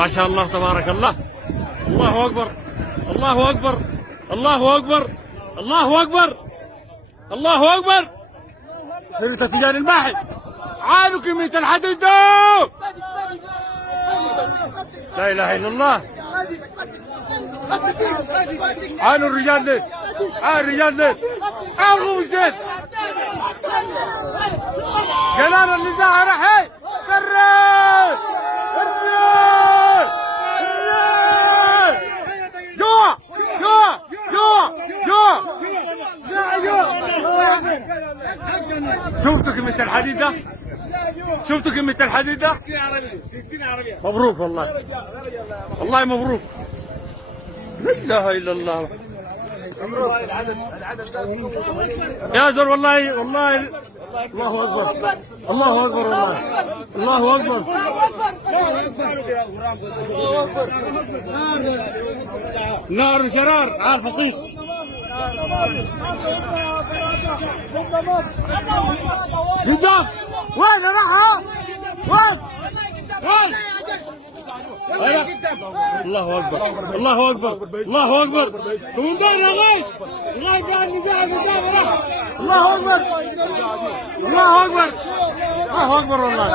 ما شاء الله تبارك الله. الله أكبر الله أكبر الله أكبر الله أكبر الله أكبر. حرة تجار الماحي عانوا كمية الحديد. لا إله إلا الله. عانوا الرجال ليه؟ عانوا الرجال ليه؟ عانوا الزيت. جلال النزاع رحي كرر الرجال الرجال جوا جوا جوا جوا. شفتوا كمية الحديد ده؟ شفتوا كمية الحديد ده؟ مبروك والله والله مبروك. لا اله الا الله. يا زول والله والله. الله اكبر الله اكبر والله الله اكبر. نار شرار على الفطيس. قدام وين راح؟ وين؟ وين؟ الله اكبر الله اكبر الله اكبر. كومندان يا غيث الله قاعد نزاع الله اكبر الله اكبر الله اكبر والله.